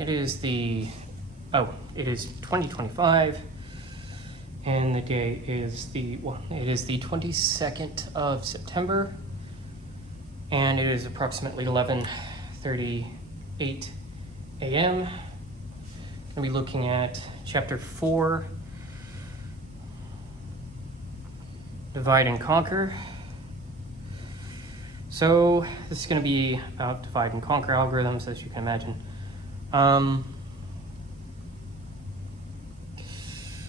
It is 2025, and the day is the 22nd of September, and it is approximately 11:38 a.m. We'll be looking at Chapter 4, Divide and Conquer. So this is going to be about divide and conquer algorithms, as you can imagine.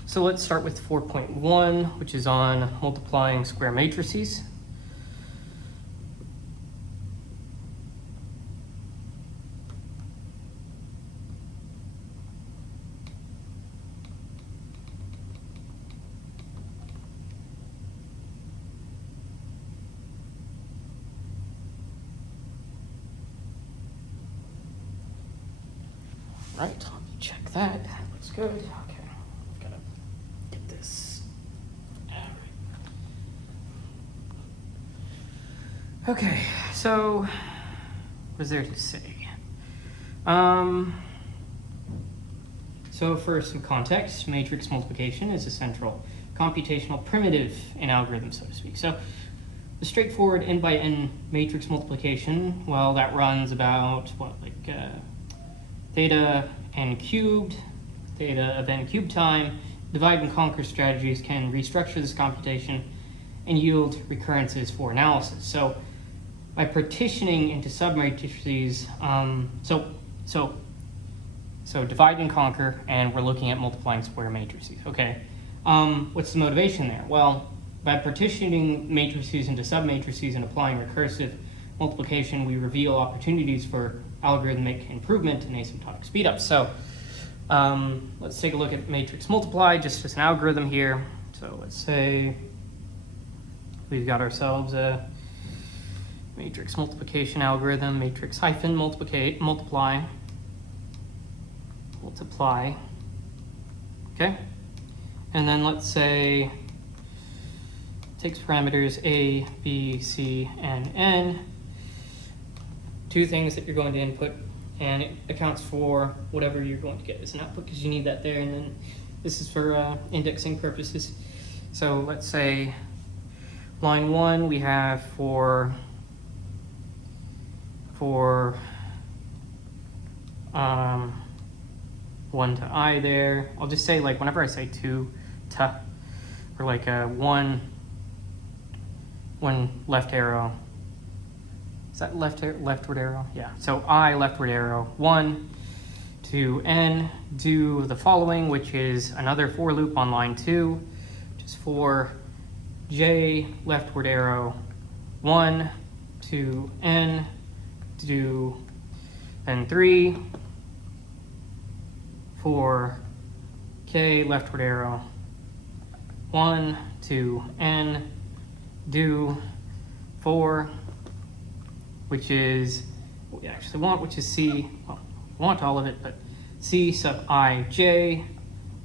So let's start with 4.1, which is on multiplying square matrices. Right, let me check that. Looks good. Okay, I've got to get this. Okay, so what is there to say? So for some context, matrix multiplication is a central computational primitive in algorithms, so to speak. So the straightforward n by n matrix multiplication, well, that runs about theta n cubed, theta of n cubed time. Divide and conquer strategies can restructure this computation and yield recurrences for analysis. So by partitioning into submatrices, so divide and conquer, and we're looking at multiplying square matrices. Okay, what's the motivation there? Well, by partitioning matrices into submatrices and applying recursive multiplication, we reveal opportunities for algorithmic improvement and asymptotic speedup. So let's take a look at matrix multiply just as an algorithm here. So let's say we've got ourselves a matrix multiplication algorithm, matrix hyphen multiply, okay? And then let's say it takes parameters A, B, C, and N, two things that you're going to input, and it accounts for whatever you're going to get as an output because you need that there, and then this is for indexing purposes. So let's say line 1 we have for 1 to I there. I'll just say, like, whenever I say 2 to, or like a one left arrow. Is that leftward arrow? Yeah. So I leftward arrow 1 to n. Do the following, which is another for loop on line 2, which is for j leftward arrow 1 to n. Do then 3 for k leftward arrow 1 to n. Do 4, which is what we actually want, which is c. Well, we want all of it, but c sub I j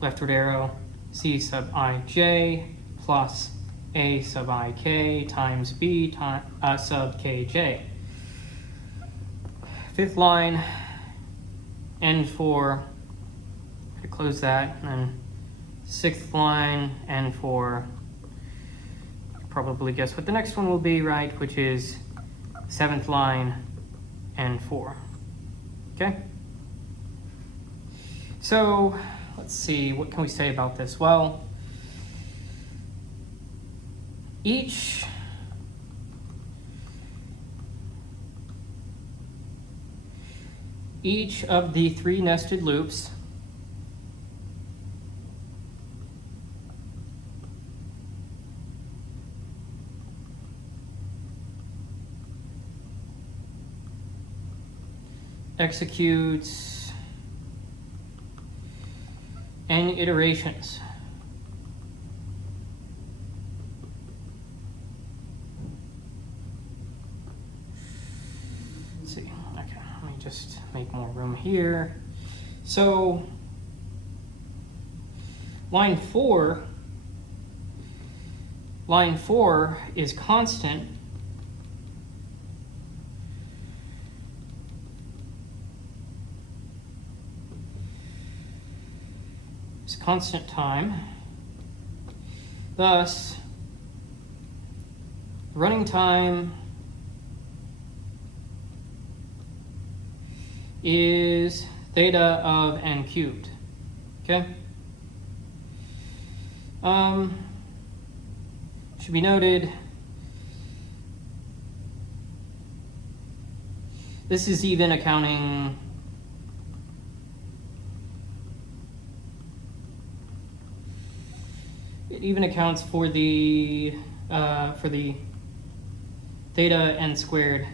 leftward arrow c sub I j plus a sub I k times b sub k j. Fifth line, n4, to close that, and then sixth line, n4. Probably guess what the next one will be, right? Which is seventh line, n4. Okay? So let's see, what can we say about this? Well, each of the 3 nested loops executes n iterations. Let's see. Okay, let me just make more room here. So line 4 is constant is constant time. Thus, running time is theta of n cubed. Okay? Should be noted, this is even accounting it even accounts for the theta n squared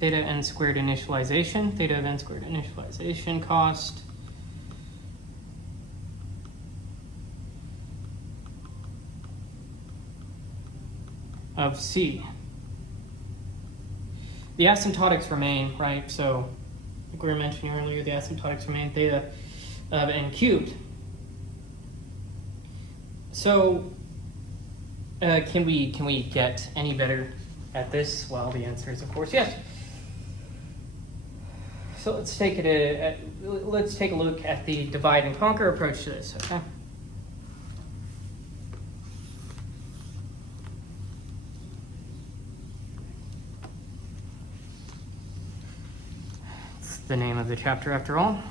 initialization, theta of n squared initialization cost. Of C. The asymptotics remain, right? So, like we were mentioning earlier, the asymptotics remain theta of n cubed. So, can we get any better at this? Well, the answer is of course yes. So let's take a look at the divide and conquer approach to this. Okay. It's the name of the chapter after all.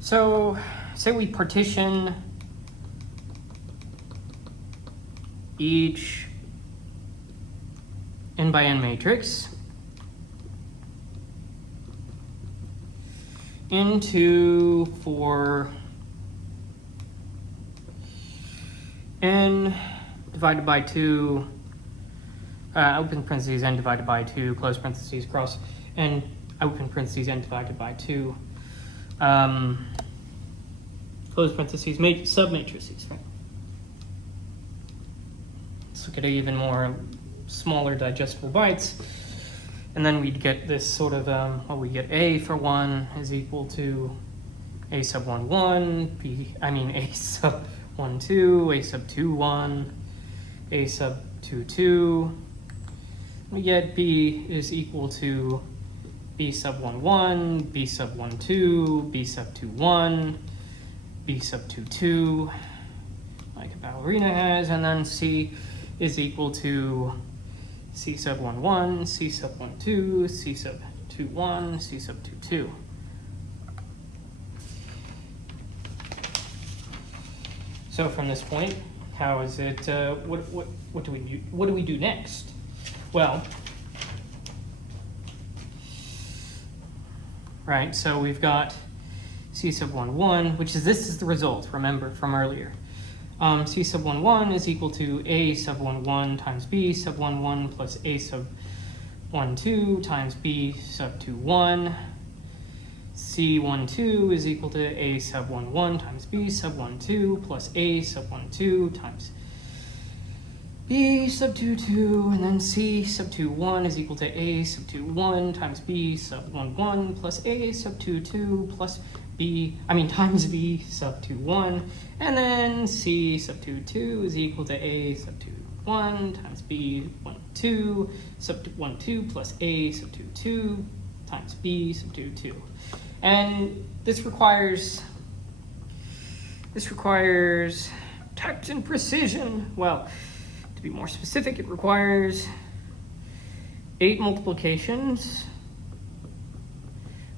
So, say we partition each n by n matrix into for n divided by 2, open parentheses n divided by 2, close parentheses, cross n, open parentheses n divided by 2, close parentheses, submatrices, right? Let's look at even more smaller digestible bytes. And then we'd get this sort of, we get A for 1 is equal to A sub 1, 1, A sub 1, 2, A sub 2, 1, A sub 2, 2. We get B is equal to B sub 1, 1, B sub 1, 2, B sub 2, 1, B sub 2, 2, like a ballerina has, and then C is equal to C sub 1, 1, C sub 1, 2, C sub 2, 1, C sub 2, 2. So from this point, how is it, what do we do next? Well, right, so we've got C sub 1, 1, which is, this is the result, remember, from earlier. C sub 1, 1 is equal to A sub 1, 1 times B sub 1, 1 plus A sub 1, 2 times B sub 2, 1. C 1, 2 is equal to A sub 1, 1 times B sub 1, 2 plus A sub 1, 2 times B sub 2, 2, and then C sub 2, 1 is equal to A sub 2, 1 times B sub 1, 1 plus A sub 2, 2 plus times B sub 2, 1, and then C sub 2, 2 is equal to A sub 2, 1 times B 1, 2 sub 1, 2 plus A sub 2, 2 times B sub 2, 2. And this requires tact and precision. Well, to be more specific, it requires 8 multiplications.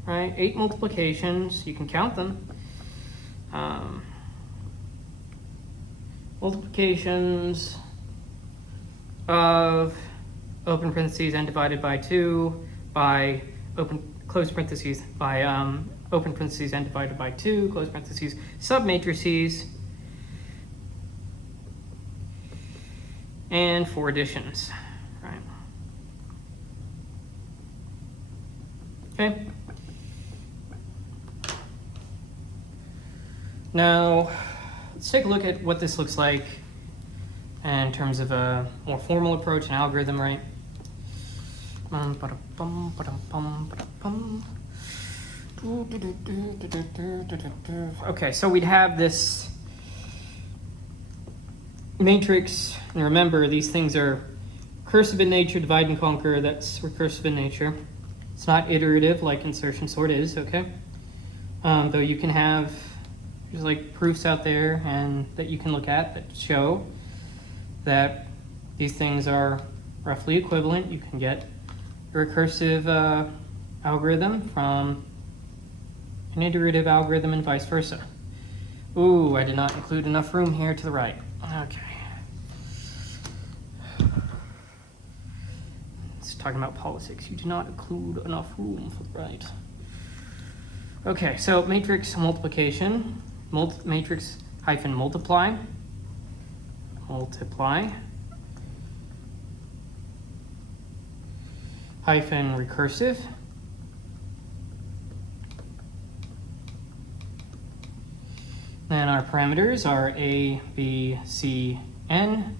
Right, 8 multiplications, you can count them. Multiplications of open parentheses n divided by 2 by close parentheses by open parentheses n divided by 2, close parentheses, submatrices, and 4 additions. Right. Okay. Now, let's take a look at what this looks like in terms of a more formal approach, an algorithm, right? Okay, so we'd have this matrix, and remember these things are recursive in nature, divide and conquer, that's recursive in nature. It's not iterative like insertion sort is, okay? Though you can have, there's like proofs out there and that you can look at that show that these things are roughly equivalent. You can get a recursive algorithm from an iterative algorithm and vice versa. Ooh, I did not include enough room here to the right. Okay. It's talking about politics. You do not include enough room for the right. Okay, so matrix multiplication, matrix hyphen multiply, hyphen recursive, then our parameters are A, B, C, N,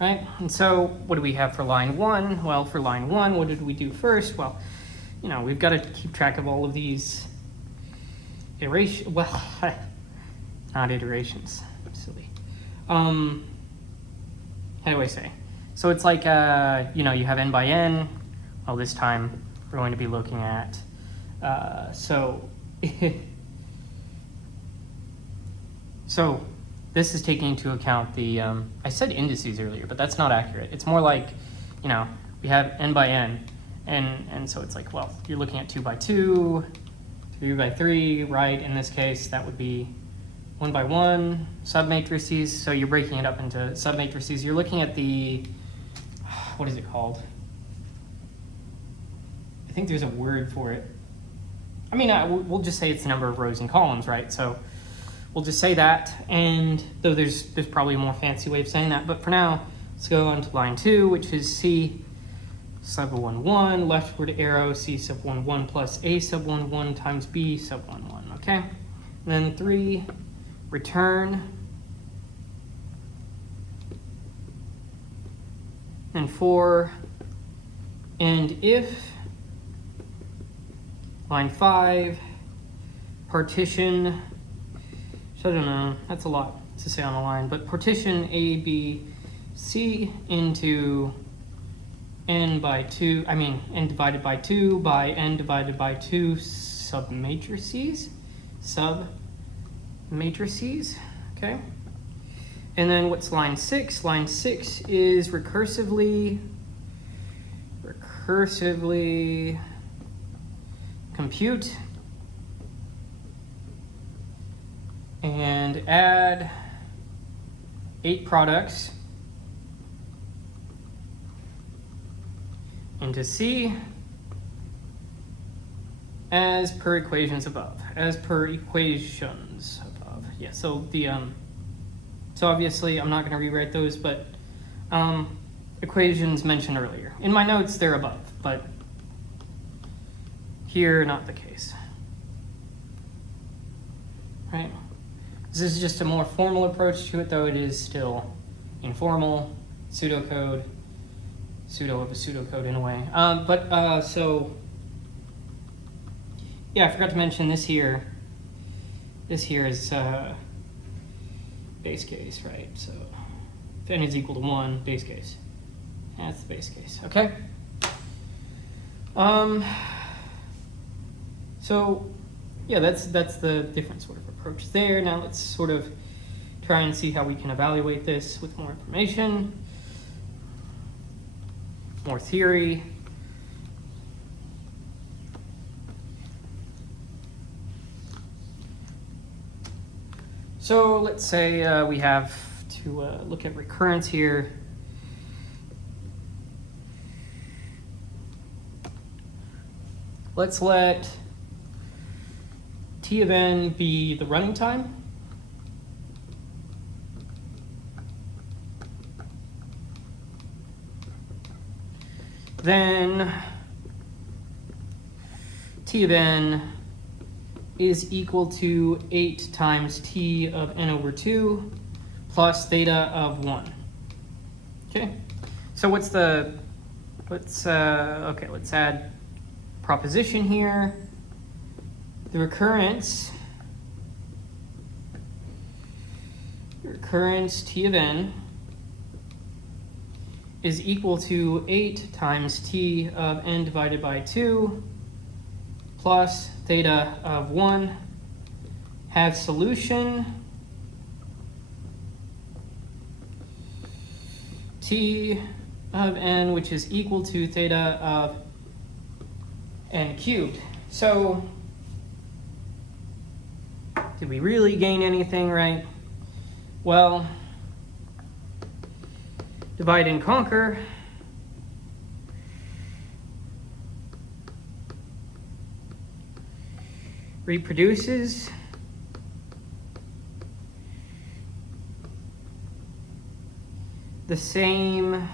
right? And so what do we have for line 1? Well, for line 1, what did we do first? Well, you know, we've got to keep track of all of these iterations. Well, not iterations, silly. How do I say? So it's like, you know, you have n by n. Well, this time we're going to be looking at, so this is taking into account the, I said indices earlier, but that's not accurate. It's more like, you know, we have n by n, and so it's like, well, you're looking at 2 by 2, 3 by 3, right? In this case, that would be 1 by 1 submatrices. So you're breaking it up into submatrices. You're looking at the, what is it called? I think there's a word for it. I mean, we'll just say it's the number of rows and columns, right? So we'll just say that, and though there's probably a more fancy way of saying that, but for now, let's go on to line 2, which is C sub 1, 1, leftward arrow, C sub 1, 1 plus A sub 1, 1 times B sub 1, 1, okay? And then 3, return. And 4, and if. Line 5, partition. So I don't know, that's a lot to say on a line, but partition A, B, C into n by 2, I mean n divided by 2 by n divided by 2 submatrices, okay? And then what's line 6? Line 6 is recursively compute and add 8 products into C as per equations above. Yeah, so the so obviously I'm not going to rewrite those, but equations mentioned earlier. In my notes they're above, but here not the case. Right? This is just a more formal approach to it, though it is still informal, pseudocode, pseudo of a pseudocode in a way. So, yeah, I forgot to mention this here. This here is base case, right? So if n is equal to 1, base case. That's the base case, okay? So, yeah, that's the different sort of approach there. Now let's sort of try and see how we can evaluate this with more information, more theory. So let's say we have to look at recurrence here. Let's let T of n be the running time. Then T of n is equal to 8 times T of n over 2 plus theta of 1. Okay, so what's the let's add proposition here. The recurrence T of n is equal to 8 times T of n divided by 2 plus theta of 1 have solution T of n, which is equal to theta of n cubed. So did we really gain anything, right? Well, divide and conquer. Reproduces the same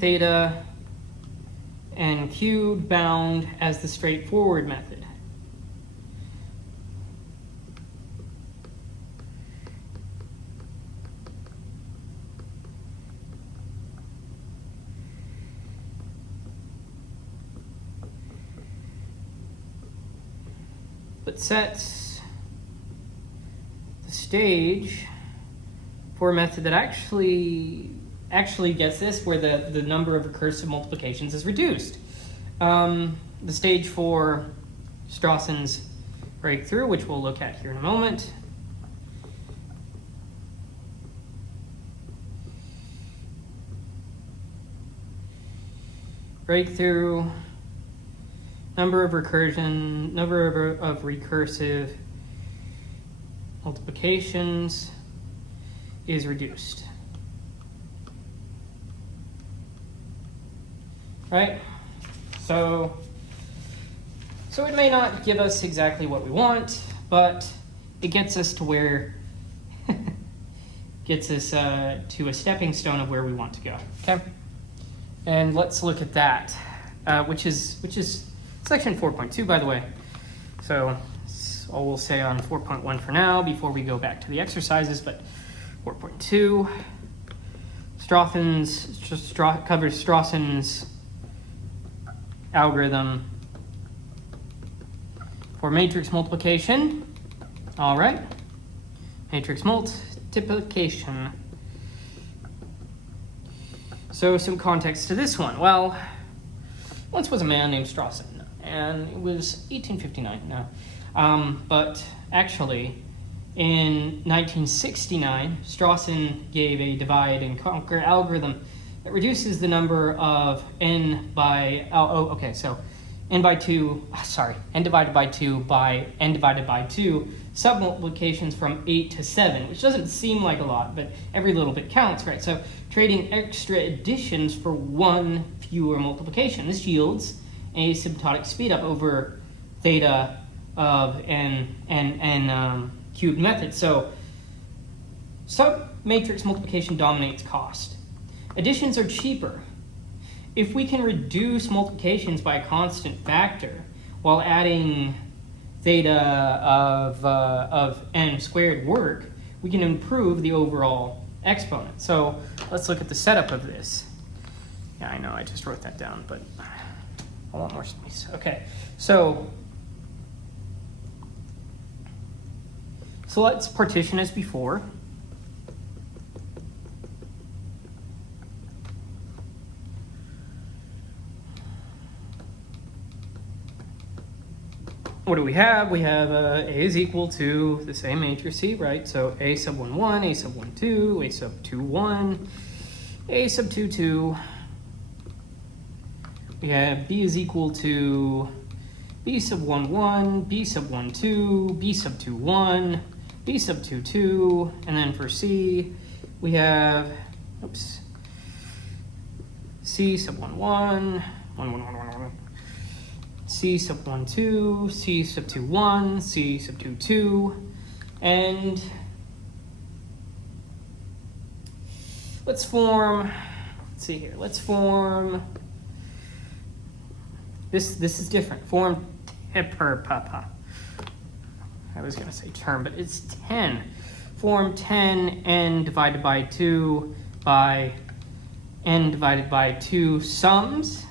theta n cubed bound as the straightforward method. But sets the stage for a method that actually gets this, where the number of recursive multiplications is reduced. The stage for Strawson's breakthrough, which we'll look at here in a moment. Breakthrough, number of recursive multiplications is reduced. Right? So it may not give us exactly what we want, but it gets us to where gets us to a stepping stone of where we want to go. Okay? And let's look at that, which is section 4.2, by the way. So that's all we'll say on 4.1 for now before we go back to the exercises. But 4.2, covers Strawson's algorithm for matrix multiplication. All right, matrix multiplication. So some context to this one. Well, once was a man named Strawson, and it was 1859 now. But actually, in 1969, Strawson gave a divide and conquer algorithm that reduces the number of n divided by 2 by n divided by 2 submultiplications from 8 to 7, which doesn't seem like a lot, but every little bit counts, right? So trading extra additions for one fewer multiplication. This yields a asymptotic speedup over theta of n cubed method. So submatrix multiplication dominates cost. Additions are cheaper. If we can reduce multiplications by a constant factor while adding theta of n squared work, we can improve the overall exponent. So let's look at the setup of this. Yeah, I know, I just wrote that down, but I want more space. Okay, so let's partition as before. What do we have? We have A is equal to the same matrices, right? So A sub 1, 1, A sub 1, 2, A sub 2, 1, A sub 2, 2. We have B is equal to B sub 1, 1, B sub 1, 2, B sub 2, 1, B sub 2, 2. And then for C, we have, C sub 1, 1, 1, 1, 1, 1, 1. C sub 1, 2, C sub 2, 1, C sub 2, 2, and let's form, this is different, form, I was going to say term, but it's 10, form 10 n divided by 2 by n divided by 2 sums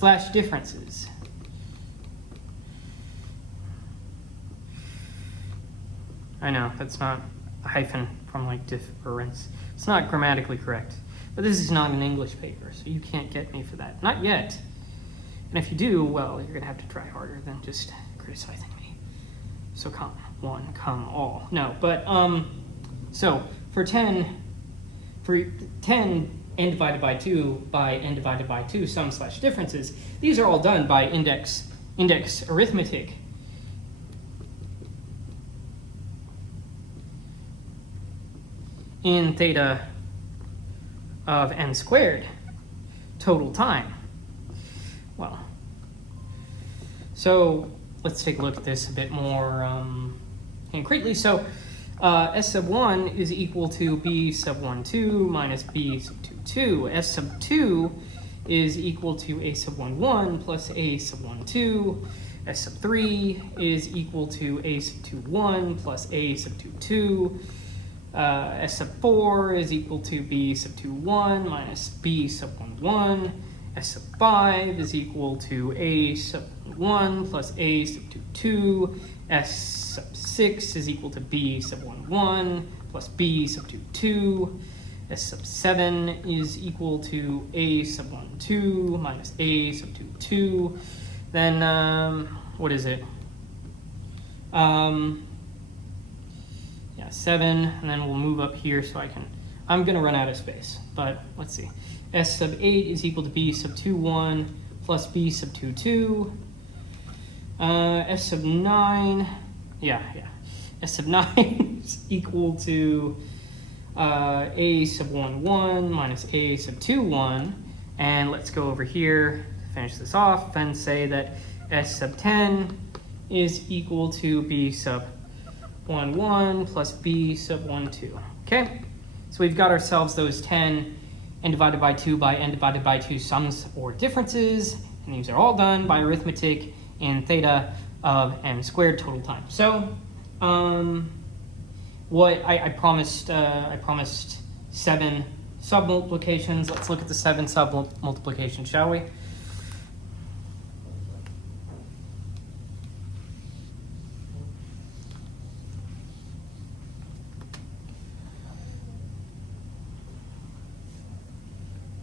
/ differences. I know, that's not a hyphen from like difference. It's not grammatically correct. But this is not an English paper, so you can't get me for that. Not yet. And if you do, well, you're going to have to try harder than just criticizing me. So come one, come all. No, but, so for 10, n divided by 2 by n divided by 2 sums / differences, these are all done by index arithmetic. In theta of n squared total time. Well, so let's take a look at this a bit more concretely. So S sub 1 is equal to B sub 1, 2 minus B sub 2, 2. S sub 2 is equal to A sub 1, 1 plus A sub 1, 2. S sub 3 is equal to A sub 2, 1 plus A sub 2, 2. S sub 4 is equal to B sub 2, 1 minus B sub 1, 1. S sub 5 is equal to A sub 1 plus A sub 2, 2. S sub 6 is equal to B sub 1, 1 plus B sub 2, 2. S sub 7 is equal to A sub 1, 2 minus A sub 2, 2. Then, what is it? Yeah, 7, and then we'll move up here so I'm going to run out of space, but let's see. S sub 8 is equal to B sub 2, 1 plus B sub 2, 2. S sub 9, S sub 9 is equal to A sub 1, 1 minus A sub 2, 1. And let's go over here, finish this off, and say that S sub 10 is equal to B sub 1, 1 plus B sub 1, 2. Okay, so we've got ourselves those 10 n divided by 2 by n divided by 2 sums or differences, and these are all done by arithmetic in theta of n squared total time. So, what I promised 7 submultiplications. Let's look at the 7 submultiplications, shall we?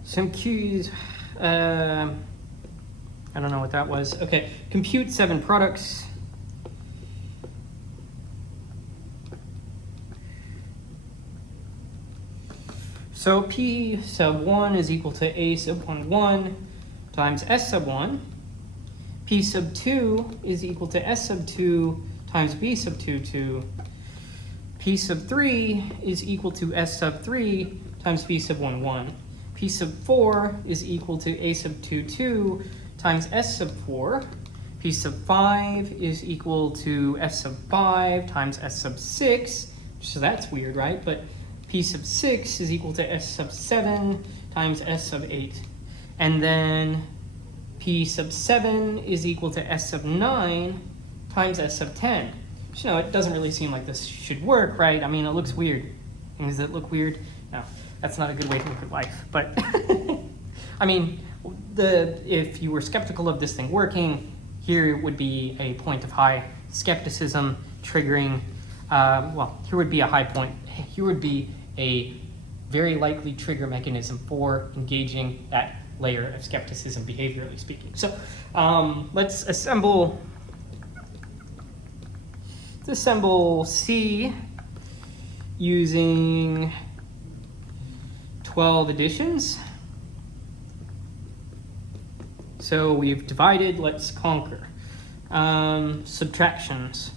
Some cues, I don't know what that was. Okay, compute 7 products. So P sub 1 is equal to A sub 1, 1 times S sub 1. P sub 2 is equal to S sub 2 times B sub 2, 2. P sub 3 is equal to S sub 3 times B sub 1, 1. P sub 4 is equal to A sub 2, 2 times S sub 4. P sub 5 is equal to S sub 5 times S sub 6. So that's weird, right? But P sub 6 is equal to S sub 7 times S sub 8. And then P sub 7 is equal to S sub 9 times S sub 10. So, no, it doesn't really seem like this should work, right? I mean, it looks weird. Does it look weird? No. That's not a good way to look at life, but I mean, if you were skeptical of this thing working, here would be a point of high skepticism triggering, here would be a high point, here would be a very likely trigger mechanism for engaging that layer of skepticism, behaviorally speaking. So let's assemble C using 12 additions. So we've divided, let's conquer. Subtractions.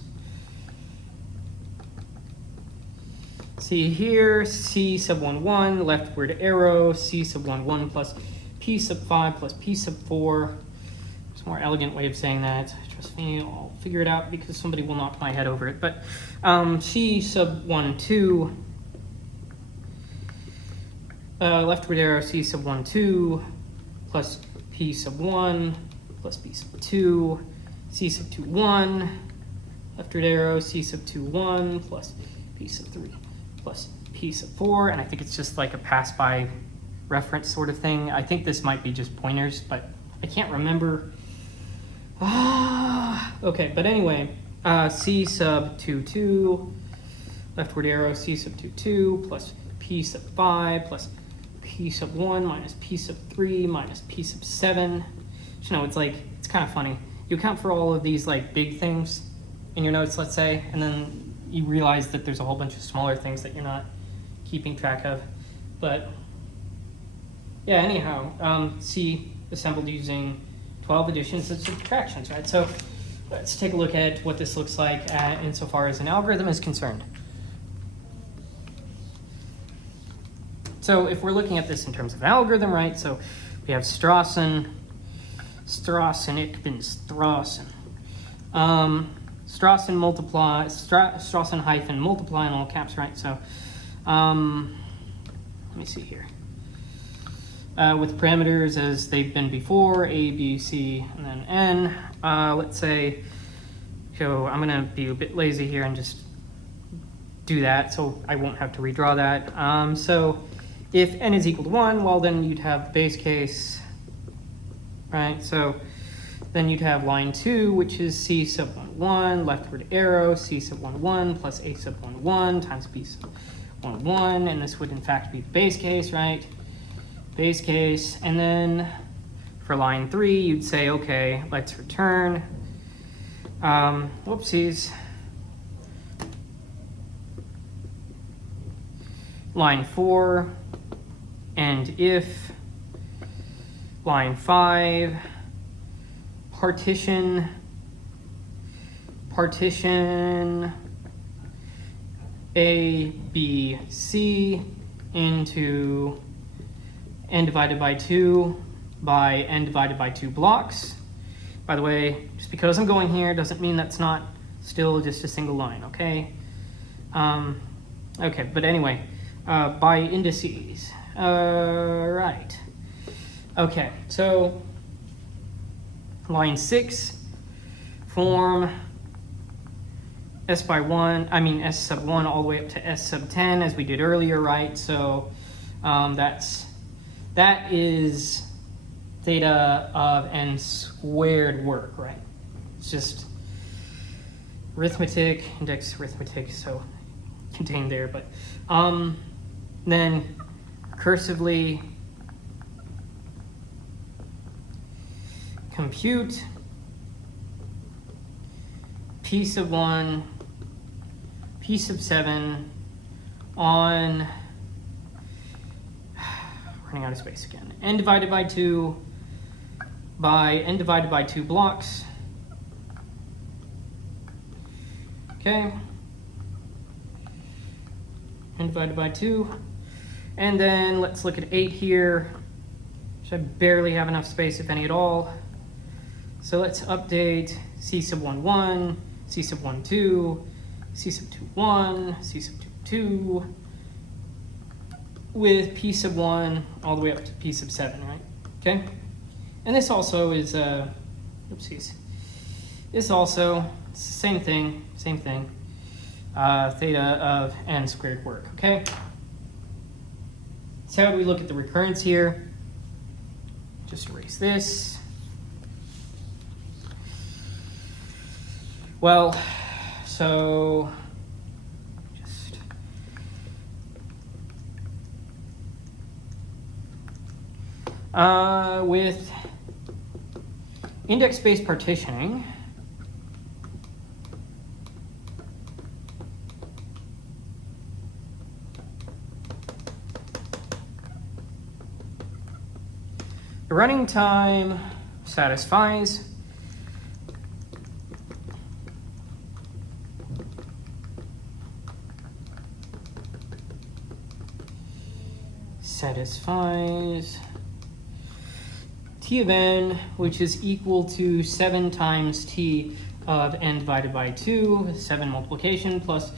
See here, C sub 1, 1, leftward arrow, C sub 1, 1 plus P sub 5 plus P sub 4. It's a more elegant way of saying that. Trust me, I'll figure it out because somebody will knock my head over it. But C sub 1, 2, leftward arrow, C sub 1, 2, plus P sub 1, plus P sub 2, C sub 2, 1, leftward arrow, C sub 2, 1, plus P sub 3, plus P sub 4, and I think it's just like a pass by reference sort of thing. I think this might be just pointers, but I can't remember. Okay, but anyway, C sub 2, 2, leftward arrow, C sub 2, 2, plus P sub 5, plus P sub 1, minus P sub 3, minus P sub 7. You know, it's like, it's kind of funny. You account for all of these like big things in your notes, let's say, and then you realize that there's a whole bunch of smaller things that you're not keeping track of. But yeah, anyhow, C assembled using 12 additions and subtractions, right? So let's take a look at what this looks like insofar as an algorithm is concerned. So if we're looking at this in terms of algorithm, right? So we have Strassen, ich bin Strassen. Strassen multiply, Strassen hyphen multiply in all caps, right? So let me see here. With parameters as they've been before, A, B, C, and then N. Let's say, so I'm gonna be a bit lazy here and just do that so I won't have to redraw that. So if N is equal to 1, well then you'd have the base case, right? So then you'd have line 2, which is C sub 1, 1, leftward arrow, C sub 1, 1, plus A sub 1, 1, times B sub 1, 1, and this would in fact be the base case, right? Base case, and then for line 3, you'd say, okay, let's return, whoopsies, line 4, and if line 5, partition A, B, C into n divided by 2 by n divided by 2 blocks. By the way, just because I'm going here doesn't mean that's not still just a single line, okay? Okay, but anyway, by indices. Right. Okay, so line 6, form S sub 1 all the way up to S sub 10 as we did earlier, right? So that is theta of n squared work, right? It's just arithmetic, index arithmetic, so contained there, but then recursively compute P sub 1, P sub 7 on, running out of space again, n divided by 2 by n divided by 2 blocks. Okay. N divided by 2. And then let's look at 8 here, which I barely have enough space, if any at all. So let's update C sub 1, 1, C sub 1, 2, C sub 2, 1, C sub 2, 2, with P sub 1 all the way up to P sub 7, right? Okay? And this also is, oopsies. This also, it's the same thing, theta of n squared work, okay? So how do we look at the recurrence here? Just erase this. Well, so just with index-based partitioning, the running time satisfies T of n, which is equal to 7 times T of n divided by 2, 7 multiplication, plus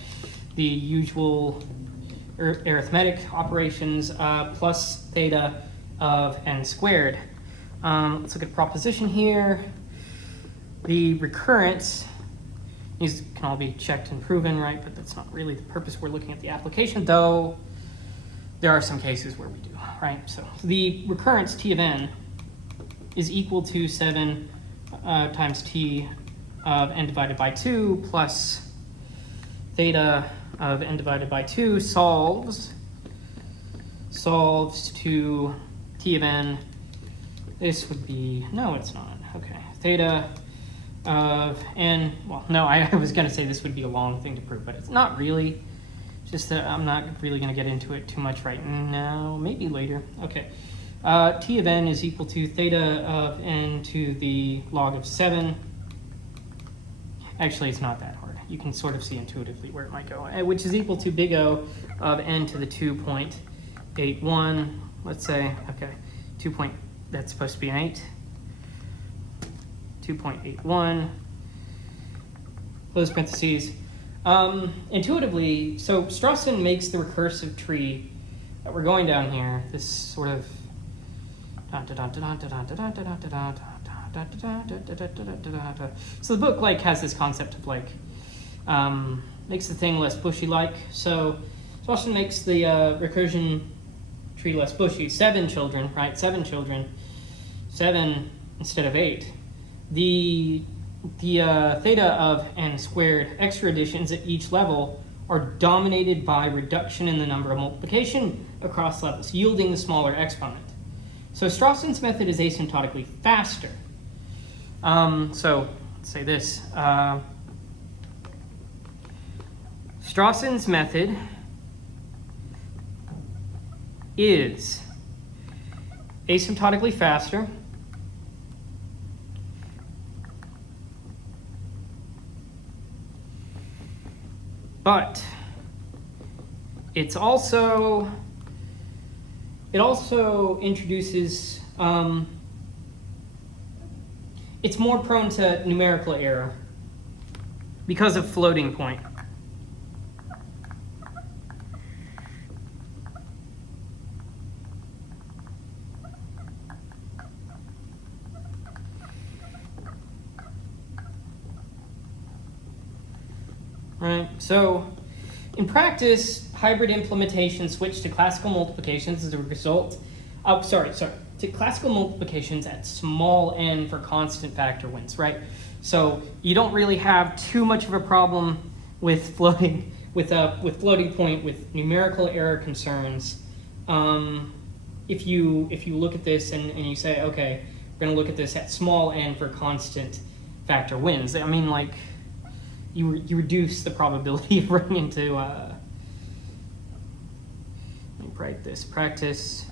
the usual arithmetic operations, plus theta of n squared. Let's look at proposition here. The recurrence, these can all be checked and proven, right? But that's not really the purpose. We're looking at the application, though there are some cases where we do, right? So the recurrence T of n is equal to 7 times T of n divided by 2 plus theta of n divided by 2 solves to T of n. This would be, no, it's not. Okay, theta of n, well, no, I was going to say this would be a long thing to prove, but it's not really. Just that I'm not really going to get into it too much right now, maybe later. Okay, T of n is equal to theta of n to the log of 7. Actually, it's not that hard. You can sort of see intuitively where it might go, which is equal to big O of n to the 2.81, let's say. Okay, that's supposed to be an 8. 2.81, close parentheses. Intuitively, so Strawson makes the recursive tree that we're going down here, this sort of so the book like has this concept of like makes the thing less bushy-like. So Strawson makes the recursion tree less bushy. 7 children, right? 7 children. 7 instead of 8. The theta of n squared extra additions at each level are dominated by reduction in the number of multiplication across levels, yielding the smaller exponent. So Strawson's method is asymptotically faster. So let's say this. Strawson's method is asymptotically faster, but it also introduces, it's more prone to numerical error because of floating point. Right, so in practice, hybrid implementation switch to classical multiplications as a result. To classical multiplications at small n for constant factor wins, right? So you don't really have too much of a problem with floating point with numerical error concerns. If you look at this and you say, okay, we're going to look at this at small n for constant factor wins. I mean, like, you reduce the probability of running into, let me write this, practice,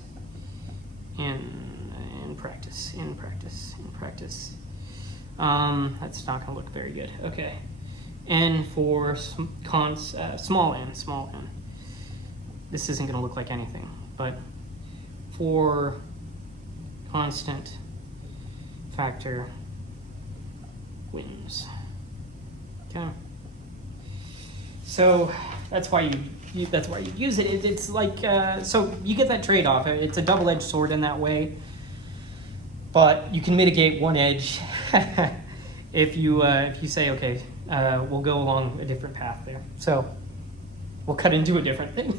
in practice. That's not going to look very good. Okay. N for small n. This isn't going to look like anything, but for constant factor wins. Okay. So that's why you use it. It's like so you get that trade-off. It's a double-edged sword in that way, but you can mitigate one edge if you say, okay, we'll go along a different path there. So we'll cut into a different thing.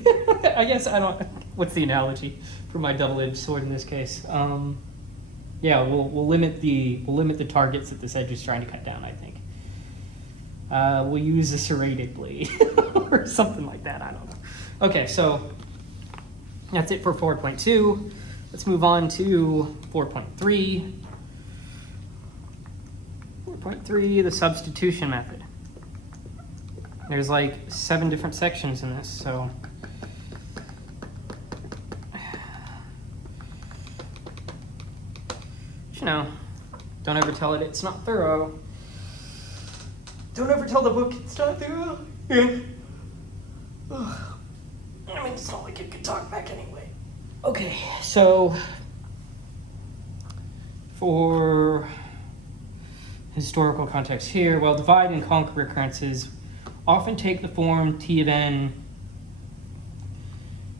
I guess I don't. What's the analogy for my double-edged sword in this case? Yeah, we'll limit the targets that this edge is trying to cut down, I think. We'll use a serrated blade or something like that. I don't know. Okay, so that's it for 4.2. Let's move on to 4.3. 4.3, the substitution method. There's like 7 different sections in this, so you know, don't ever tell it it's not thorough. Don't ever tell the book it's not thorough. Yeah. I mean, it's not like it could talk back anyway. Okay, so for historical context here, well, divide and conquer recurrences often take the form T of n.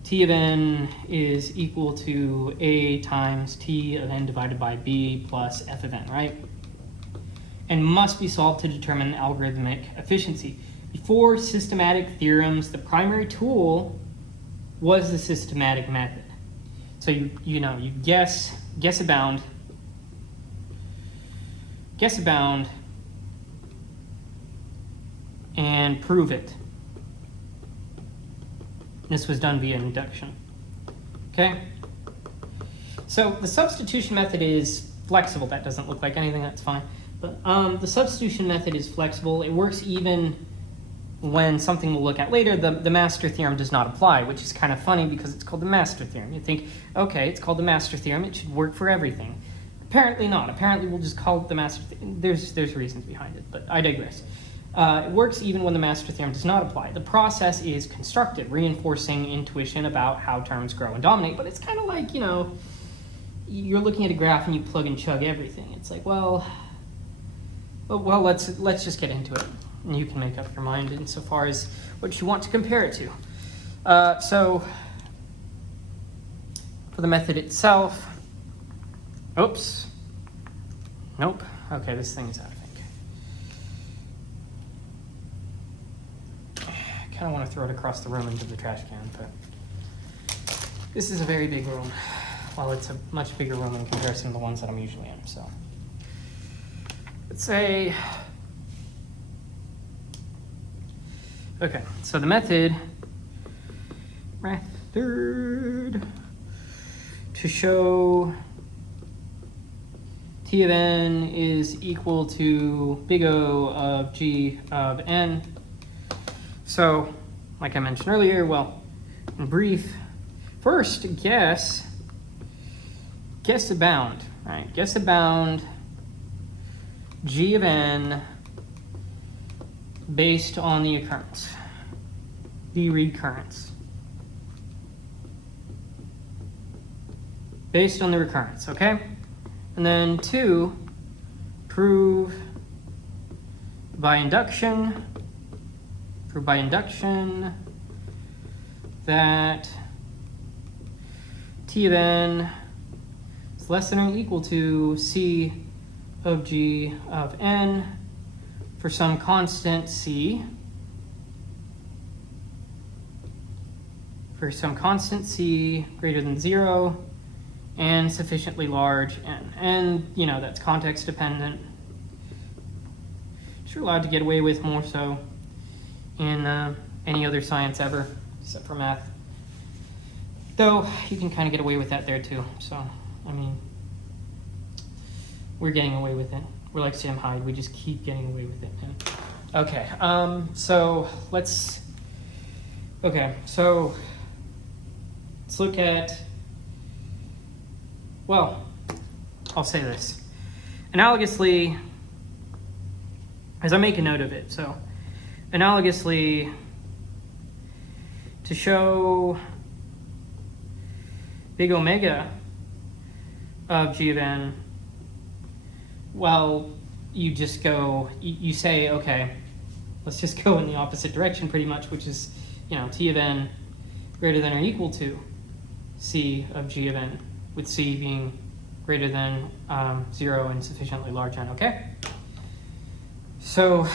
T of n is equal to A times T of n divided by B plus F of n, right? And must be solved to determine algorithmic efficiency. Before systematic theorems, the primary tool was the systematic method. So you guess a bound, and prove it. This was done via induction. Okay? So the substitution method is flexible. That doesn't look like anything, that's fine. But the substitution method is flexible. It works even when something we'll look at later, the master theorem does not apply, which is kind of funny because it's called the master theorem. You think, okay, it's called the master theorem, it should work for everything. Apparently not. Apparently we'll just call it the master theorem. There's reasons behind it, but I digress. It works even when the master theorem does not apply. The process is constructive, reinforcing intuition about how terms grow and dominate, but it's kind of like, you're looking at a graph and you plug and chug everything. It's like, well, let's just get into it. And you can make up your mind insofar as what you want to compare it to. So for the method itself, oops, nope, okay, this thing is out, I think. I kind of want to throw it across the room into the trash can, but this is a very big room. Well, it's a much bigger room in comparison to the ones that I'm usually in, so. Let's say, okay, so the method to show T of n is equal to big O of G of n. So, like I mentioned earlier, well, in brief, first guess a bound, right? Guess a bound G of n based on the occurrence, the recurrence. Based on the recurrence, okay? And then 2, prove by induction that T of n is less than or equal to C of G of n for some constant C, greater than 0 and sufficiently large n. And, that's context dependent. You're allowed to get away with more so in any other science ever, except for math. Though, you can kind of get away with that there too. So, we're getting away with it. We're like Sam Hyde, we just keep getting away with it. Yeah. Okay, so let's look at, well, I'll say this. Analogously, as I make a note of it, so analogously, to show big omega of G of n, well, you just go, you say, okay, let's just go in the opposite direction pretty much, which is, T of n greater than or equal to C of G of n, with C being greater than 0 and sufficiently large n, okay? So,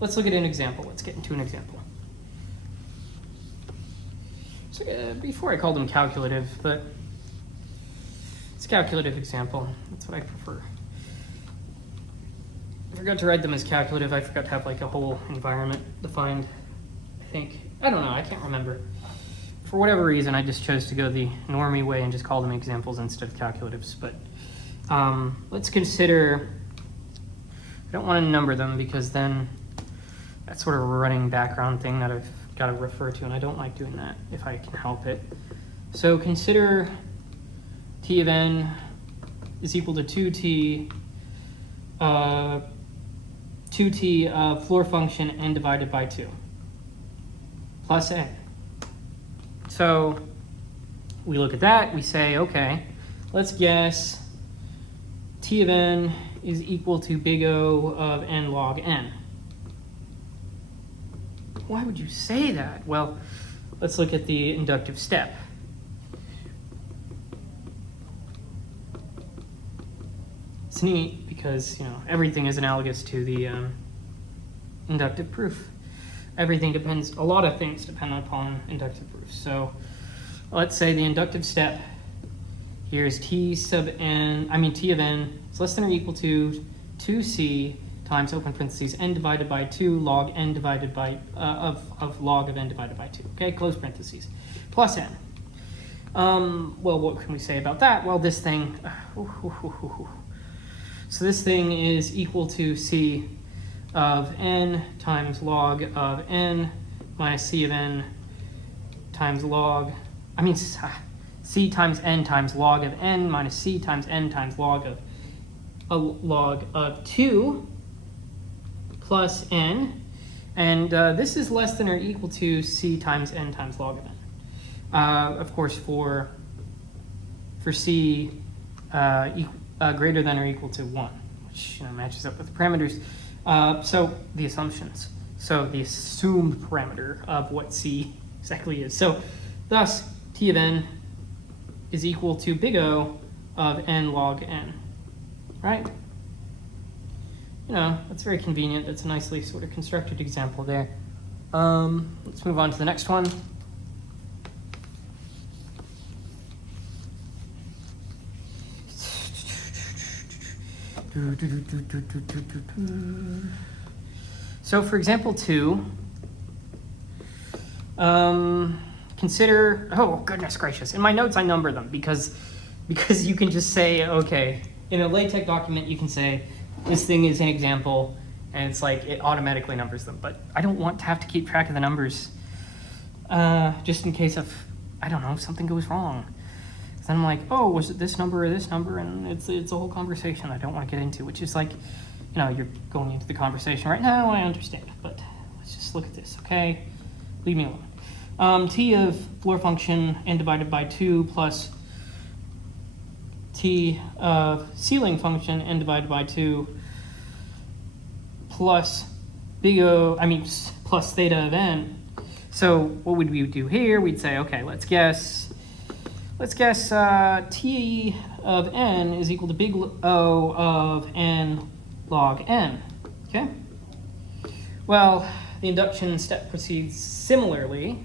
let's look at an example. Let's get into an example. So, before I called them calculative, but it's a calculative example. That's what I prefer. I forgot to write them as calculative. I forgot to have like a whole environment defined, I think. I don't know, I can't remember. For whatever reason, I just chose to go the normie way and just call them examples instead of calculatives. But let's consider, I don't want to number them because then that's sort of a running background thing that I've got to refer to, and I don't like doing that if I can help it. So consider T of n is equal to 2t floor function n divided by 2 plus n. So we look at that, we say, okay, let's guess T of n is equal to big O of n log n. Why would you say that? Well, let's look at the inductive step. It's neat because, everything is analogous to the inductive proof. everything depends, a lot of things depend upon inductive proofs. So let's say the inductive step here is T of n is less than or equal to 2c times open parentheses n divided by 2 log n divided by, of log of n divided by 2, okay, close parentheses, plus n. Well, what can we say about that? Well, this thing, so this thing is equal to c of n times log of n minus c of n times log, c times n times log of n minus c times n times log of log of 2 plus n, and this is less than or equal to c times n times log of n. Of course, for c greater than or equal to 1, which matches up with the parameters. So the assumptions. So the assumed parameter of what c exactly is. So thus, T of n is equal to big O of n log n, right? That's very convenient. That's a nicely sort of constructed example there. Let's move on to the next one. So for example 2, consider, oh goodness gracious, in my notes I number them because you can just say, okay, in a LaTeX document you can say this thing is an example and it's like it automatically numbers them, but I don't want to have to keep track of the numbers just in case of, I don't know, something goes wrong. Then I'm like, oh, was it this number or this number? And it's a whole conversation I don't want to get into, which is like, you're going into the conversation right now, I understand, but let's just look at this, okay? Leave me alone. T of floor function n divided by 2 plus T of ceiling function n divided by 2 plus plus theta of n. So what would we do here? We'd say, okay, let's guess T of n is equal to big O of n log n, okay? Well, the induction step proceeds similarly.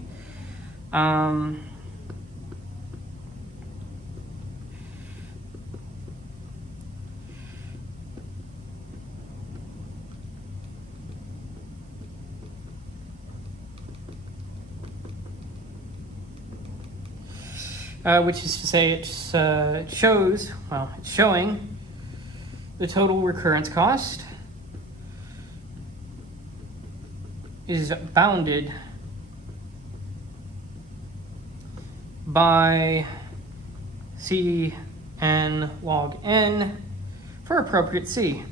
Which is to say it's showing the total recurrence cost is bounded by c n log n for appropriate c.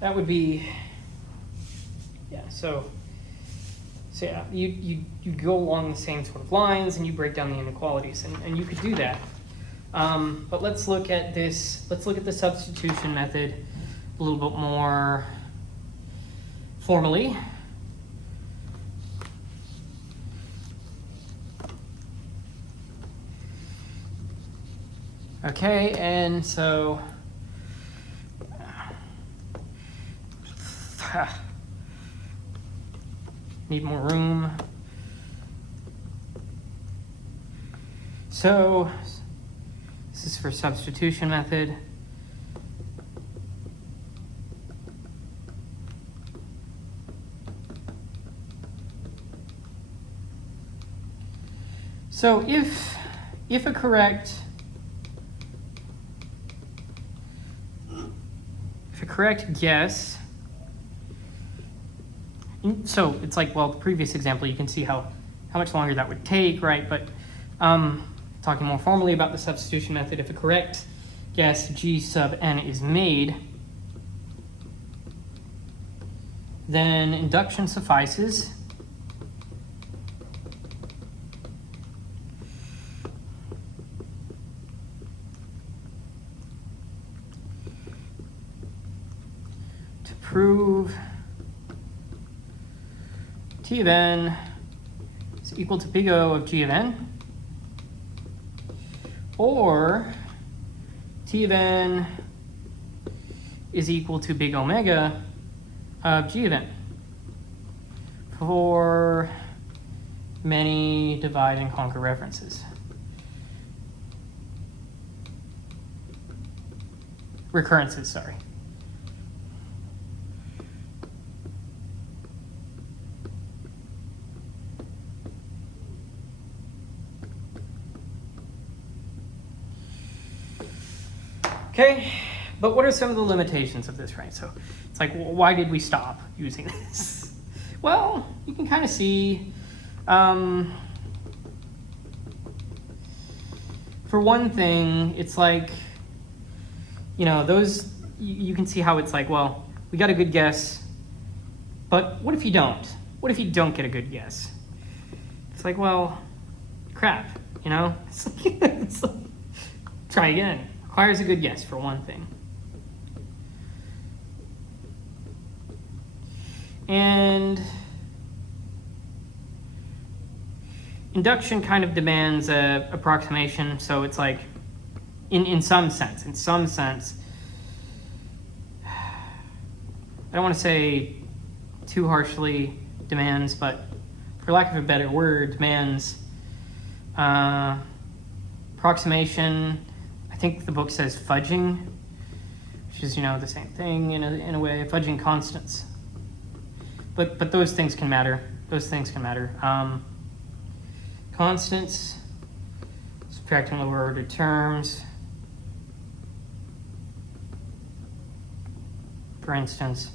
That would be, so yeah, you go along the same sort of lines and you break down the inequalities, and you could do that. But let's look at this, let's look at the substitution method a little bit more formally. Okay, and so need more room. So this is for substitution method. So if a correct guess, so it's like, well, the previous example, you can see how much longer that would take, right? But talking more formally about the substitution method, if a correct guess G sub n is made, then induction suffices to prove T of n is equal to big O of G of n. or T of n is equal to big omega of G of n for many divide and conquer references. Recurrences, sorry. Okay, but what are some of the limitations of this, right? So it's like, why did we stop using this? Well, you can kind of see, for one thing, it's like, you know, those, you can see how it's like, well, we got a good guess, but what if you don't? What if you don't get a good guess? It's like, well, crap, you know? It's like, try again. Requires a good guess for one thing. And induction kind of demands a approximation, so it's like, in some sense, I don't want to say too harshly demands, but for lack of a better word, demands approximation. I think the book says fudging, which is, you know, the same thing in a way, fudging constants. But those things can matter. Those things can matter. Constants, subtracting lower order terms. For instance,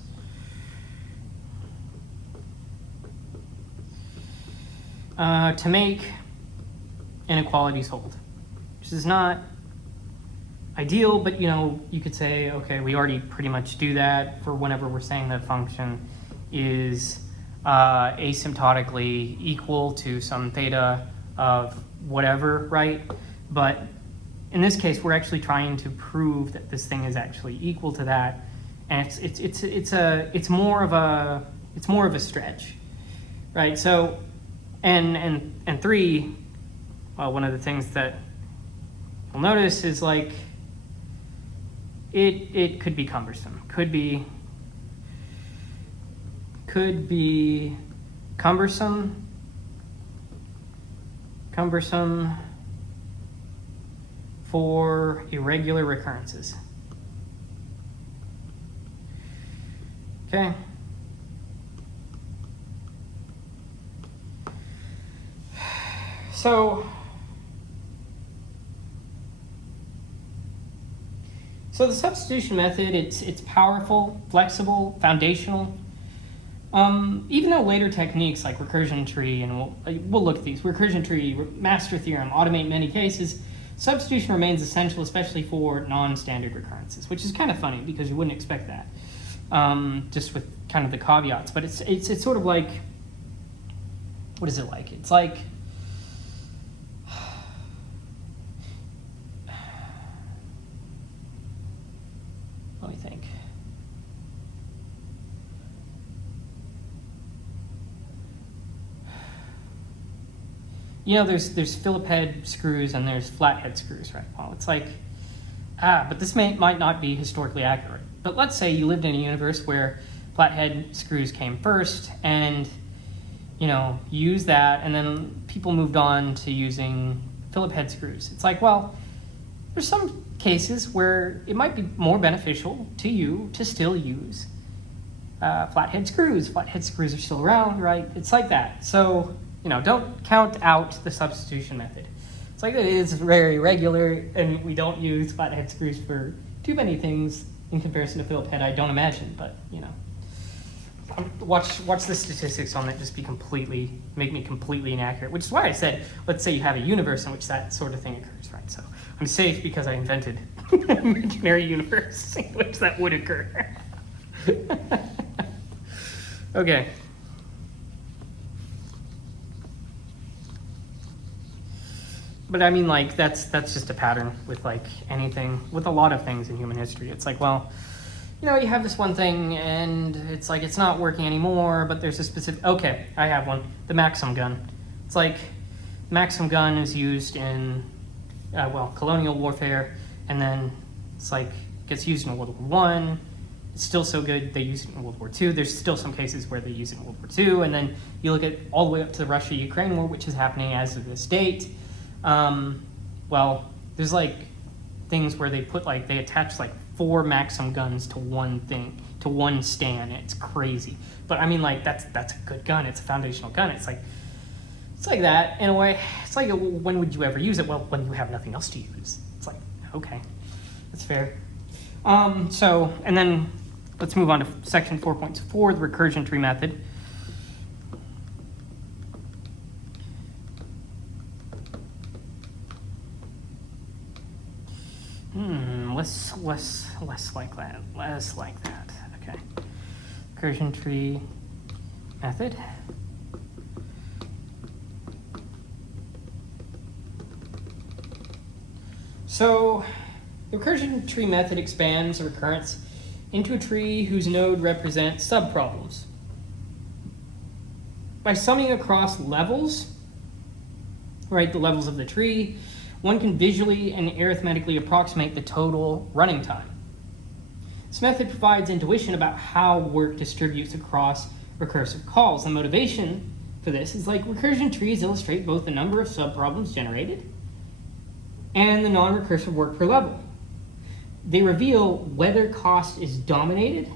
to make inequalities hold, which is not ideal, but, you know, you could say, okay, we already pretty much do that for whenever we're saying that function is asymptotically equal to some theta of whatever, right? But in this case, we're actually trying to prove that this thing is actually equal to that, and it's more of a stretch, right? So, and three, well, one of the things that you'll notice is like it could be cumbersome, could be cumbersome for irregular recurrences. Okay. So the substitution method, it's powerful, flexible, foundational. Even though later techniques like recursion tree, and we'll look at these, recursion tree, master theorem, automate many cases, substitution remains essential, especially for non-standard recurrences, which is kind of funny because you wouldn't expect that, just with kind of the caveats. But it's sort of like, what is it like? It's like, let me think. You know, there's Phillip head screws and there's flat head screws, right? Well, it's like, but this might not be historically accurate. But let's say you lived in a universe where flat head screws came first, and, you know, you use that, and then people moved on to using Phillip head screws. It's like, well, there's some cases where it might be more beneficial to you to still use flathead screws. Flathead screws are still around, right? It's like that. So, you know, don't count out the substitution method. It's like it is very regular, and we don't use flathead screws for too many things in comparison to Phillip head, I don't imagine, but, you know. Watch the statistics on that just make me completely inaccurate, which is why I said, let's say you have a universe in which that sort of thing occurs, right? So I'm safe because I invented an imaginary universe in which that would occur. Okay. But I mean, like, that's just a pattern with, like, anything, with a lot of things in human history. It's like, well, you know, you have this one thing, and it's like, it's not working anymore, but there's a specific, okay, I have one, the Maxim gun. It's like, Maxim gun is used in colonial warfare, and then it's like gets used in World War I. It's still so good they use it in World War II. There's still some cases where they use it in World War II, and then you look at all the way up to the Russia-Ukraine war, which is happening as of this date. There's like things where they attach like 4 Maxim guns to one thing, to one stand. It's crazy, but I mean, like that's a good gun. It's a foundational gun. It's like that in a way. It's like, when would you ever use it? Well, when you have nothing else to use. It's like, okay, that's fair. And then let's move on to section 4.4, the recursion tree method. Less like that. Less like that. Okay. Recursion tree method. So, the recursion tree method expands a recurrence into a tree whose node represents subproblems. By summing across levels, right, the levels of the tree, one can visually and arithmetically approximate the total running time. This method provides intuition about how work distributes across recursive calls. The motivation for this is like recursion trees illustrate both the number of subproblems generated and the non-recursive work per level. They reveal whether cost is dominated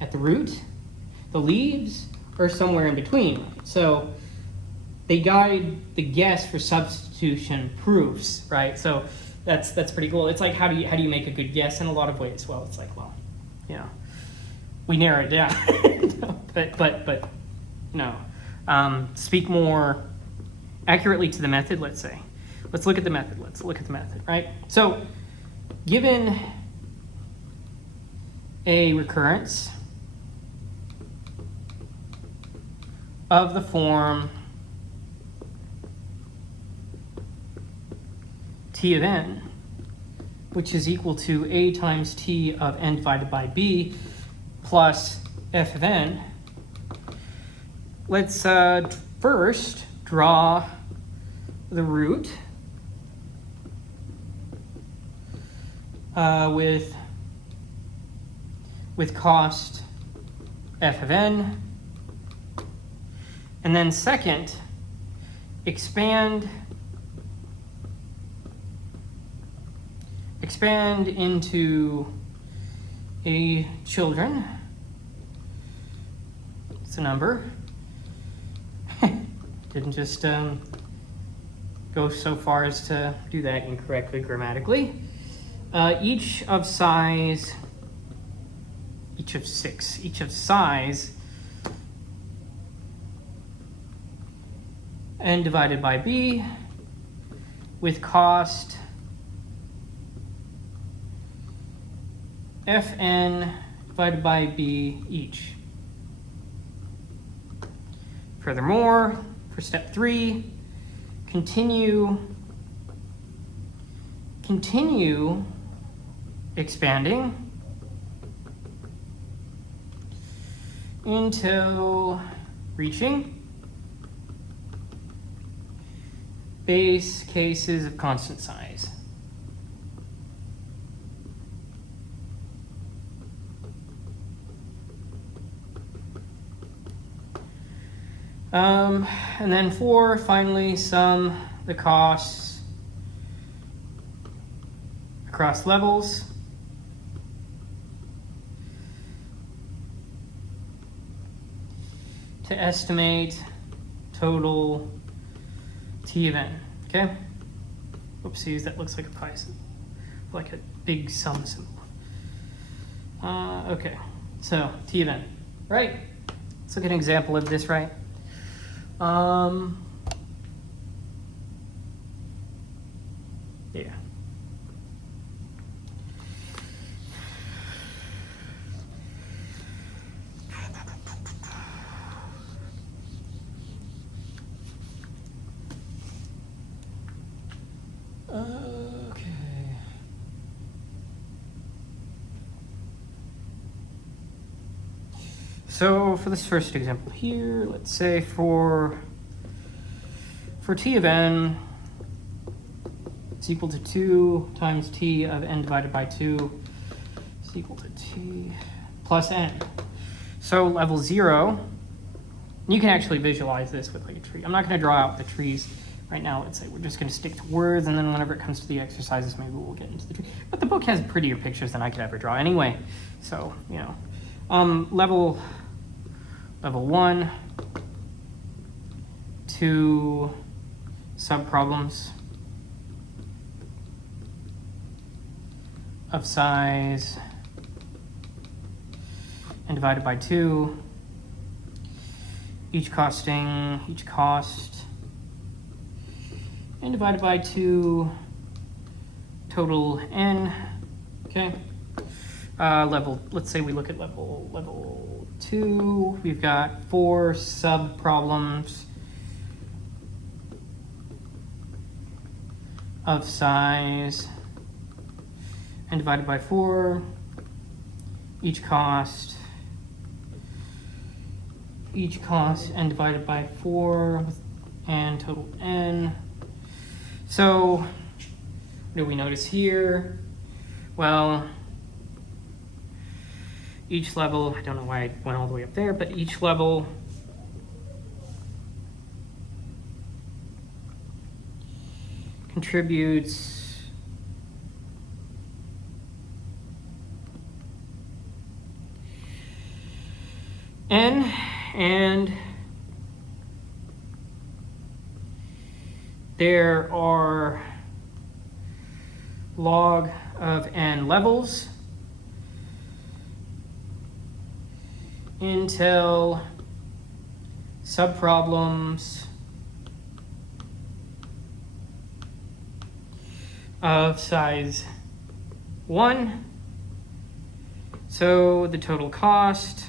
at the root, the leaves, or somewhere in between. So they guide the guess for substitution proofs, right? So that's pretty cool. It's like, how do you make a good guess in a lot of ways? Well, it's like, we narrow it down, but no. Speak more accurately to the method. Let's say, let's look at the method. Right? So, given a recurrence of the form T of n, which is equal to A times T of n divided by B plus f of n, let's first draw the root with cost f of n, and then second, expand into a children. It's a number. Didn't just go so far as to do that incorrectly grammatically. Each of size n divided by b with cost fn divided by b each. Furthermore, for step 3, continue expanding until reaching base cases of constant size. And then 4, finally, sum the costs across levels to estimate total T of n, okay? Oopsies, that looks like a pi symbol, like a big sum symbol. Okay, so T of n, right? Let's look at an example of this, right? Yeah. Okay. So for this first example here, let's say for T of n, It's equal to 2 times t of n divided by 2 is equal to t plus n. So level 0, you can actually visualize this with like a tree. I'm not going to draw out the trees right now. Let's say we're just going to stick to words, and then whenever it comes to the exercises, maybe we'll get into the tree. But the book has prettier pictures than I could ever draw anyway. So, you know, level 1, 2 subproblems of size n divided by 2, each cost n divided by 2, total n. Okay. Let's say we look at level 2. We've got 4 subproblems of size n divided by 4, each cost n divided by 4, and total n. So what do we notice here? Well, each level, I don't know why I went all the way up there, but each level contributes n, and there are log of n levels until subproblems of size 1. So the total cost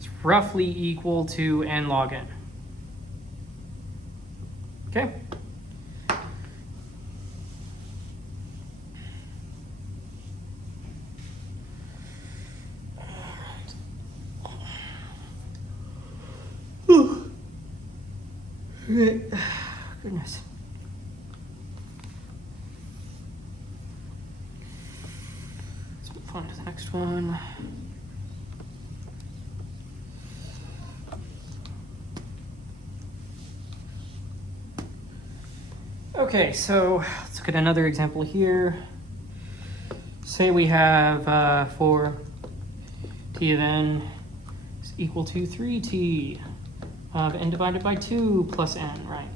is roughly equal to n log n. Okay? Okay. Goodness. Let's move on to the next one. Okay, so let's look at another example here. Say we have for t of n is equal to 3t of n divided by 2 plus n, right?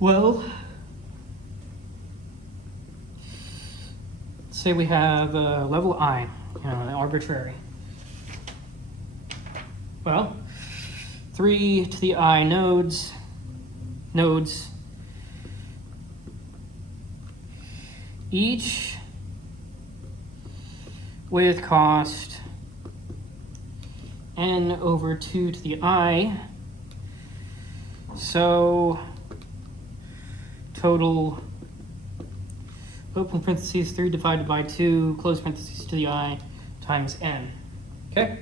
Well, say we have level I, arbitrary. Well, 3 to the I nodes, each with cost n over 2 to the I. So total, open parentheses, 3 divided by 2, close parentheses to the I, times n. Okay?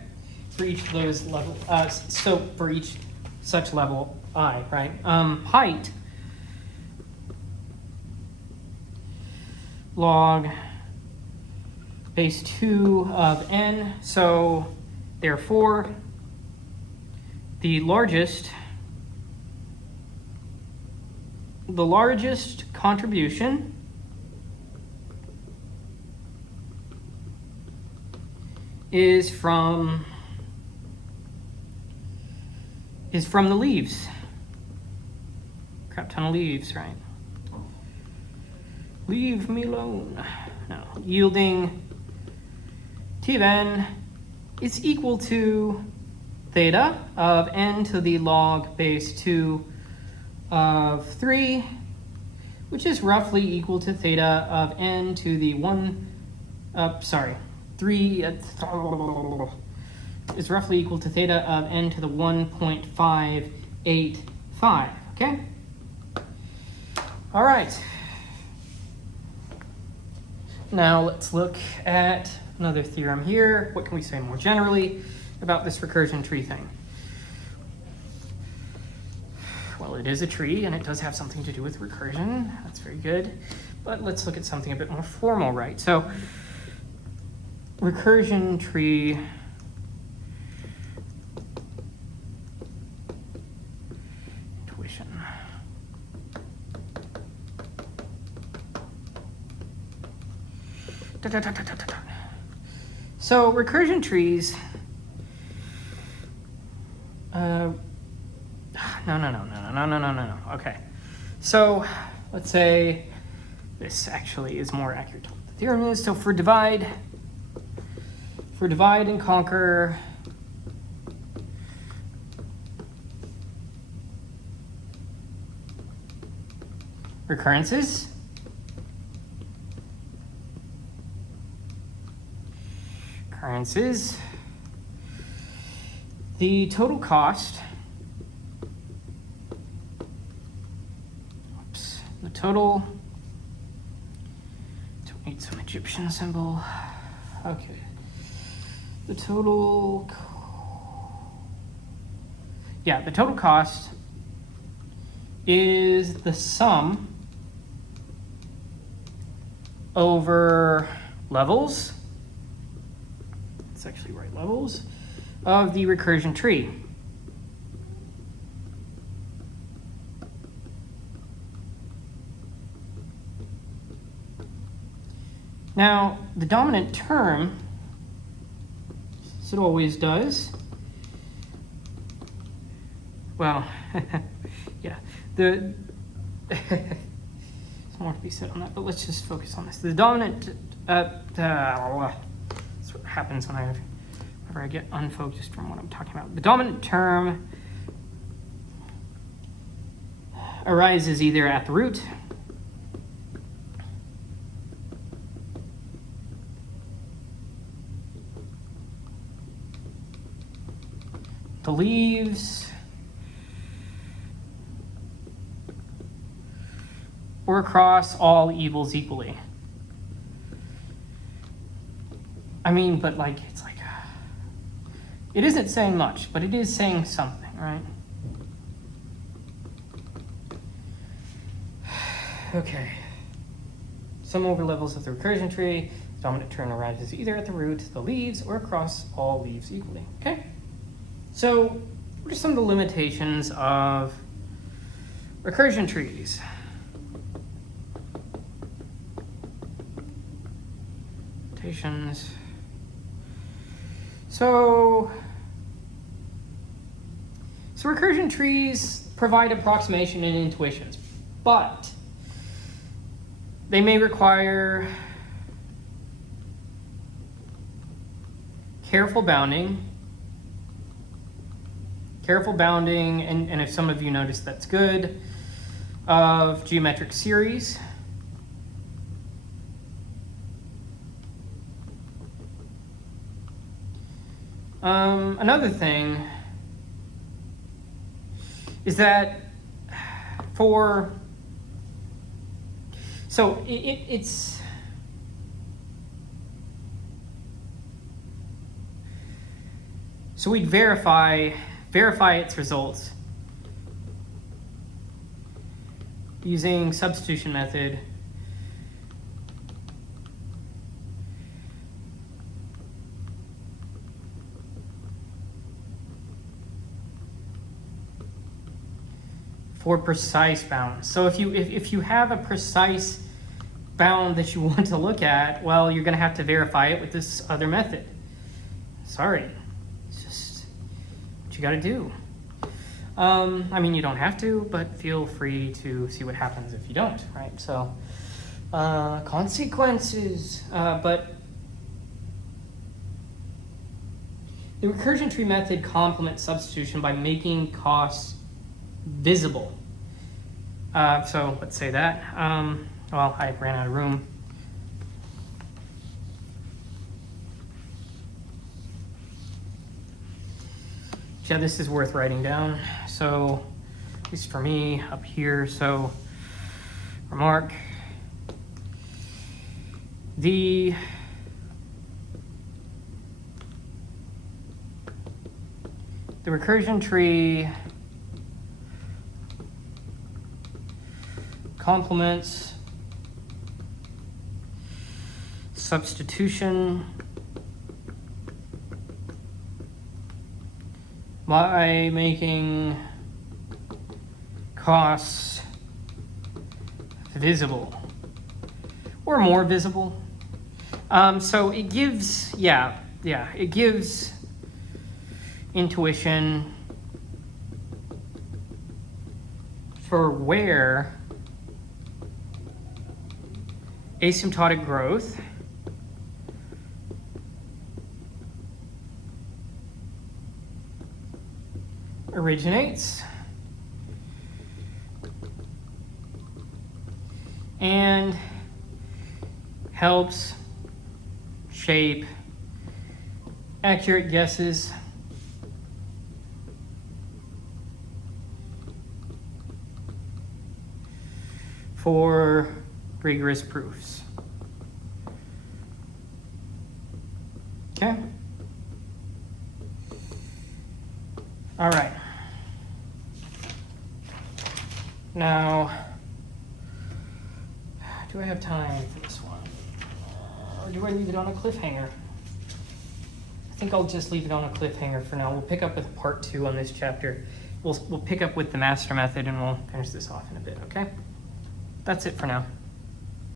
For each of those level, so for each such level I, right? Height, log base 2 of n. So therefore, the largest contribution is from the leaves. Crap ton of leaves, right? Leave me alone. No. Yielding t of n is equal to theta of n to the log base 2 of 3, which is roughly equal to theta of n to the 3 is roughly equal to theta of n to the 1.585. Okay? All right. now let's look at another theorem here. What can we say more generally about this recursion tree thing? Well, it is a tree, and it does have something to do with recursion. That's very good. But let's look at something a bit more formal, right? So, recursion tree intuition. So, recursion trees. No. Okay. So, let's say this actually is more accurate to what the theorem is. So, for divide and conquer, recurrences, the total cost, don't need some Egyptian symbol. Okay. The total cost is the sum over levels. Let's actually write levels of the recursion tree. Now, the dominant term, as it always does, well, yeah, there's more to be said on that, but let's just focus on this. The dominant, that's what happens whenever I get unfocused from what I'm talking about. The dominant term arises either at the root the leaves, or across all evils equally. I mean, but like, it's like, it isn't saying much, but it is saying something, right? Okay. Sum over levels of the recursion tree. Dominant term arises either at the root, the leaves, or across all leaves equally. Okay? So, what are some of the limitations of recursion trees? Limitations. So recursion trees provide approximation and intuitions, but they may require careful bounding, and if some of you notice, that's good, of geometric series. Another thing is that it's so we'd verify its results using substitution method. For precise bounds. So if you have a precise bound that you want to look at, well, you're going to have to verify it with this other method. Sorry, it's just what you got to do. I mean, you don't have to, but feel free to see what happens if you don't, right? So consequences, but the recursion tree method complements substitution by making costs visible. So let's say that. Well, I ran out of room. Yeah, this is worth writing down. So, at least for me, up here. So, remark. The recursion tree complements substitution by making costs visible or more visible. So it gives, it gives intuition for where asymptotic growth originates and helps shape accurate guesses for rigorous proofs. Okay? All right. Now, do I have time for this one? Or do I leave it on a cliffhanger? I think I'll just leave it on a cliffhanger for now. We'll pick up with part 2 on this chapter. We'll pick up with the master method and we'll finish this off in a bit, okay? That's it for now.